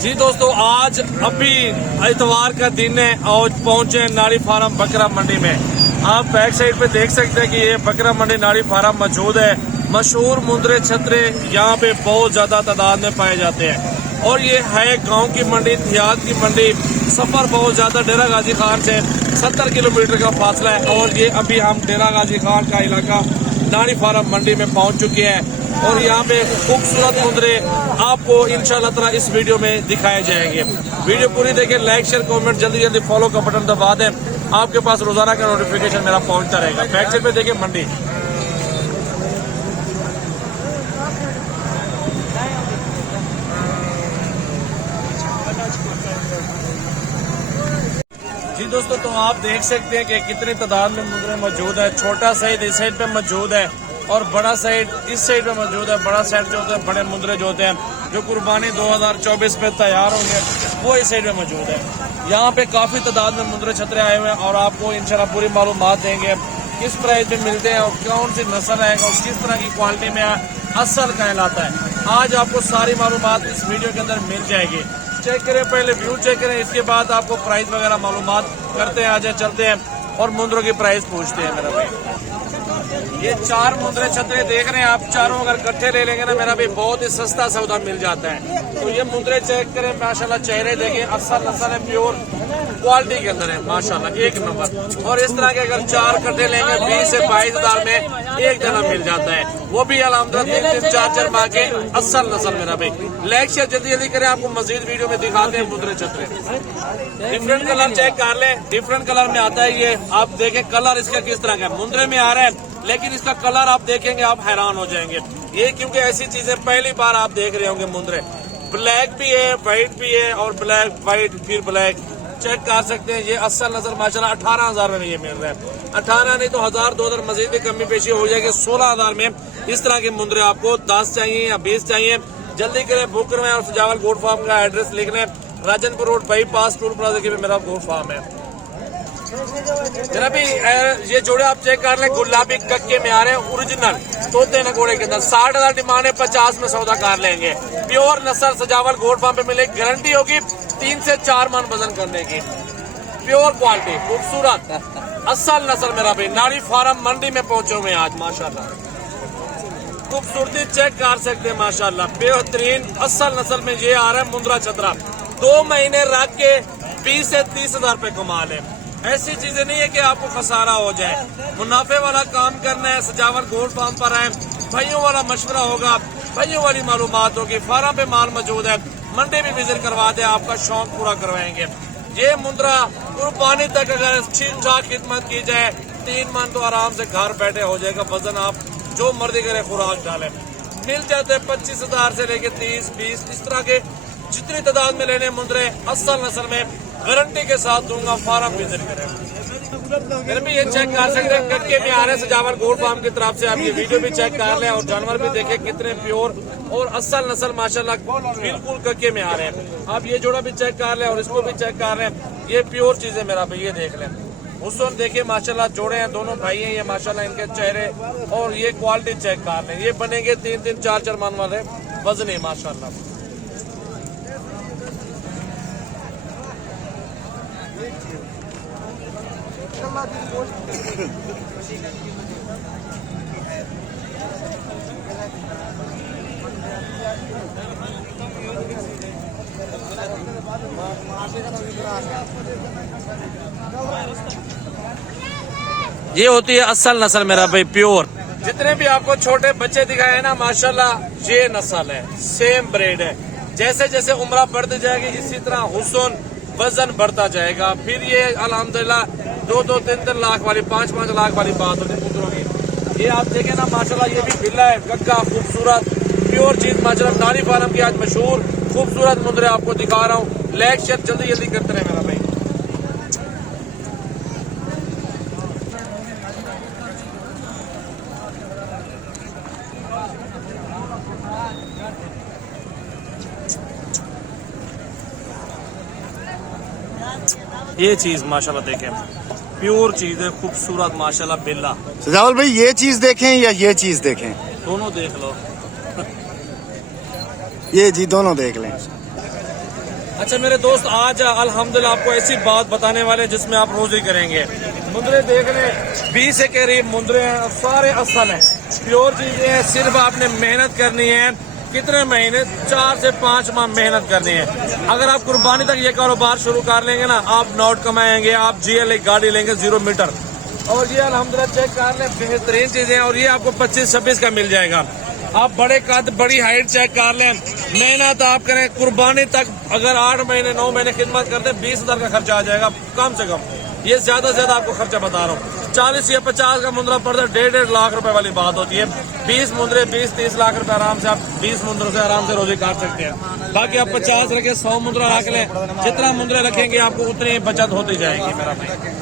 जी दोस्तों, आज अभी इतवार का दिन है और पहुंचे नाड़ी फार्म बकरा मंडी में। आप बैक साइड पे देख सकते हैं कि ये बकरा मंडी नाड़ी फार्म मौजूद है। मशहूर मुंदरे छतरे यहाँ पे बहुत ज्यादा तादाद में पाए जाते हैं और ये है गांव की मंडी, देहात की मंडी। सफर बहुत ज्यादा डेरा गाजी खान से 70 किलोमीटर का फासला है और ये अभी हम डेरा गाजी खान का इलाका नाड़ी फार्म मंडी में पहुंच चुके हैं और यहाँ पे खूबसूरत मुंदरे आपको इंशाल्लाह ताला इस वीडियो में दिखाए जाएंगे। वीडियो पूरी देखें, लाइक शेयर कमेंट जल्दी जल्दी फॉलो का बटन दबा दें, आपके पास रोजाना का नोटिफिकेशन मेरा पहुंचता रहेगा। बैक साइड पे देखिए मंडी। जी दोस्तों, तो आप देख सकते हैं कि कितनी तादाद में मुंदरे मौजूद है। छोटा साइज इस साइड पे मौजूद है और बड़ा साइड इस साइड पे मौजूद है। बड़ा साइड जो होता है, बड़े मुंदरे जो होते हैं जो कुर्बानी 2024 पे तैयार होंगे, वो इस साइड पे मौजूद है। यहाँ पे काफी तादाद में मुंदरे छतरे आए हुए हैं और आपको इंशाल्लाह पूरी मालूमात देंगे किस प्राइस में मिलते हैं और कौन सी नस्ल है और किस तरह की क्वालिटी में असल कहलाता है। आज आपको सारी मालूमात इस वीडियो के अंदर मिल जाएगी। चेक करें, पहले व्यू चेक करें, इसके बाद आपको प्राइस वगैरह मालूमात करते हैं। आज चलते हैं और मुंदरों की प्राइस पूछते हैं मेरा भाई। ये 4 मुंदरे छतरे देख रहे हैं आप, चारों अगर इकट्ठे ले लेंगे ना मेरा भाई बहुत ही सस्ता सौदा मिल जाता है। तो ये मुंदरे चेक करें, माशाल्लाह चेहरे देखें, असल नस्ल है, प्योर क्वालिटी के अंदर है माशाल्लाह, एक नंबर। और इस तरह के अगर 4 इकट्ठे लेंगे 20 से 22 हजार में एक जना मिल जाता है, वो भी अल्हम्दुलिल्लाह 3-3 4-4 माह के असल नस्ल मेरा भाई। लाइक शेयर जल्दी जल्दी करें, आपको मजीद वीडियो में दिखाते हैं मुंदरे छतरे। डिफरेंट कलर चेक कर लें, डिफरेंट कलर में आता है ये। आप देखें कलर इसका किस तरह का है, मुंदरे में आ रहा है लेकिन इसका कलर आप देखेंगे आप हैरान हो जाएंगे। ये क्योंकि ऐसी चीजें पहली बार आप देख रहे होंगे। मुंदरे ब्लैक भी है, व्हाइट भी है और ब्लैक व्हाइट फिर ब्लैक चेक कर सकते हैं। ये असल नजर माशाल्लाह 18,000 में ये मिल रहा है। 18 नहीं तो 1000-2000 मजीद भी कमी पेशी हो जाएगी। 16,000 में इस तरह के मुंदरे आपको 10 चाहिए या 20 चाहिए, जल्दी करें, बुक करवाएं और सजावल गोट फार्म का एड्रेस लिख लें। Rajanpur road bypass toll plaza के मेरा गोट फार्म है। जरा भी ये जोड़े आप चेक कर लें, गुलाबी कक्के में आ रहे हैं, ओरिजिनल तोते नगोड़े के अंदर। 60,000 डिमांड है, 50 में सौदा कर लेंगे। प्योर नस्ल सजावल गोट फार्म पे मिलेगी, गारंटी होगी 3 से 4 मन वजन करने की। प्योर क्वालिटी, खूबसूरत असल नस्ल मेरा भाई। नाड़ी फार्म मंडी में पहुंचे हुए आज माशाल्लाह। खूबसूरती चेक कर सकते हैं माशाल्लाह, बेहतरीन असल नस्ल में ये आ रहा है मुंदरा छतरा। 2 महीने रख के 20 से 30 हजार रुपए कमा ले। ऐसी चीजें नहीं है कि आपको खसारा हो जाए। मुनाफे वाला काम करना है, सजावल गोट फार्म पर आए, भाइयों वाला मशवरा होगा, भाइयों वाली मालूमात होगी। फार्म पे माल मौजूद है, मंडी भी विजिट करवा दे, आपका शौक पूरा करवाएंगे। ये मुंदरा कुर्बानी तक अगर ठीक ठाक खिदमत की जाए 3 मन तो आराम से घर बैठे हो जाएगा। वजन आप जो मर्जी करे खुराक डाले, मिल जाते हैं 25,000 से लेके 30-20 इस तरह के जितनी तादाद में लेने मुंदरे असल नस्ल में गारंटी के साथ दूंगा। फार्म विजिट करें। फिर भी ये चेक कर सकते हैं, कटके में आ रहे हैं सजावल गोट फार्म की तरफ से। आप ये वीडियो भी चेक कर लें और जानवर भी देखें कितने प्योर और असल नस्ल माशाल्लाह बिल्कुल कटके में आ रहे हैं। आप ये जोड़ा भी चेक कर लें और इसको भी चेक कर लें, ये प्योर चीज है मेरा भाई। ये देख लें, हुस्न देखिए माशाल्लाह, जोड़े हैं, दोनों भाई हैं ये माशाल्लाह। इनके चेहरे और ये क्वालिटी चेक कर लें, ये बनेंगे 3-3 4-4 मन वाले वजन है माशाल्लाह। ये होती है असल नस्ल मेरा भाई, प्योर। जितने भी आपको छोटे बच्चे दिखाए ना माशाल्लाह, ये नस्ल है, सेम ब्रेड है। जैसे जैसे उम्र बढ़ती जाएगी इसी तरह हुस्न वजन बढ़ता जाएगा। फिर ये अल्हम्दुलिल्लाह 2-2, 3-3 लाख वाली, 5-5 लाख वाली बात होती है मुंदरों की। ये आप देखें ना माशाल्लाह, ये भी बिल्ला है, कक्का खूबसूरत प्योर चीज माशाल्लाह। नाड़ी फार्म की आज मशहूर खूबसूरत मुंदरे आपको दिखा रहा हूँ। लाइक शेयर जल्दी जल्दी करते रहे मेरा भाई। ये चीज माशाल्लाह देखें, प्योर चीज है, खूबसूरत माशाल्लाह बिल्ला। सजावल भाई ये चीज देखें या ये चीज देखें? दोनों देख लो। ये जी दोनों देख लें। अच्छा मेरे दोस्त, आज अल्हम्दुलिल्लाह आपको ऐसी बात बताने वाले जिसमें आप रोजी करेंगे। मुंदरे देख लें, 20 के करीब मुंदरे हैं, सारे असल हैं, प्योर चीजें हैं। सिर्फ आपने मेहनत करनी है। कितने महीने? 4 से 5 माह मेहनत करनी है। अगर आप कुर्बानी तक ये कारोबार शुरू कर लेंगे ना, आप नोट कमाएंगे, आप GL एक गाड़ी लेंगे 0 मीटर। और ये अल्हम्दुलिल्लाह चेक कर लें, बेहतरीन चीजें हैं। और ये आपको 25-26 का मिल जाएगा। आप बड़े कद, बड़ी हाइट चेक कर लें, मेहनत आप करें, कुर्बानी तक अगर 8 महीने 9 महीने खिदमत करते 20,000 का खर्चा आ जाएगा कम से कम। ये ज्यादा से ज्यादा आपको खर्चा बता रहा हूँ। 40 या 50 का मुंद्रा पड़ता है, 1.5 लाख रुपए वाली बात होती है। 20 मुंद्रे 20-30 लाख रुपए आराम से, आप 20 मुंद्रों से आराम से रोजी काट सकते हैं। बाकी आप 50 रखें, 100 मुंद्रा रख लें, जितना मुंद्रे रखेंगे आपको उतनी बचत होती जाएगी मेरा भाई।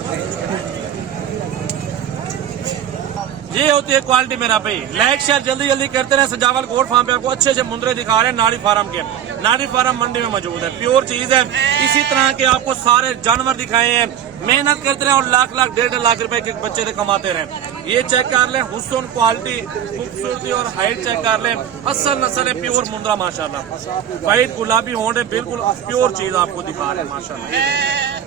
ये होती है क्वालिटी मेरा भाई। लाइक शेयर जल्दी जल्दी करते रहे। सजावल गोट फार्म पे आपको अच्छे अच्छे मुंद्रे दिखा रहे हैं, नाड़ी फार्म के। नाड़ी फार्म मंडी में मौजूद है, प्योर चीज है। इसी तरह के आपको सारे जानवर दिखाए हैं। मेहनत करते रहे और लाख लाख 1.5 लाख रुपए के बच्चे से कमाते रहे। ये चेक कर लें, हुस्न, क्वालिटी, खूबसूरती और हाइट चेक कर लें। असल नस्ल है, प्योर मुंद्रा माशाल्लाह। वाइट गुलाबी होंड है, बिल्कुल प्योर चीज आपको दिखा रहे हैं माशाल्लाह।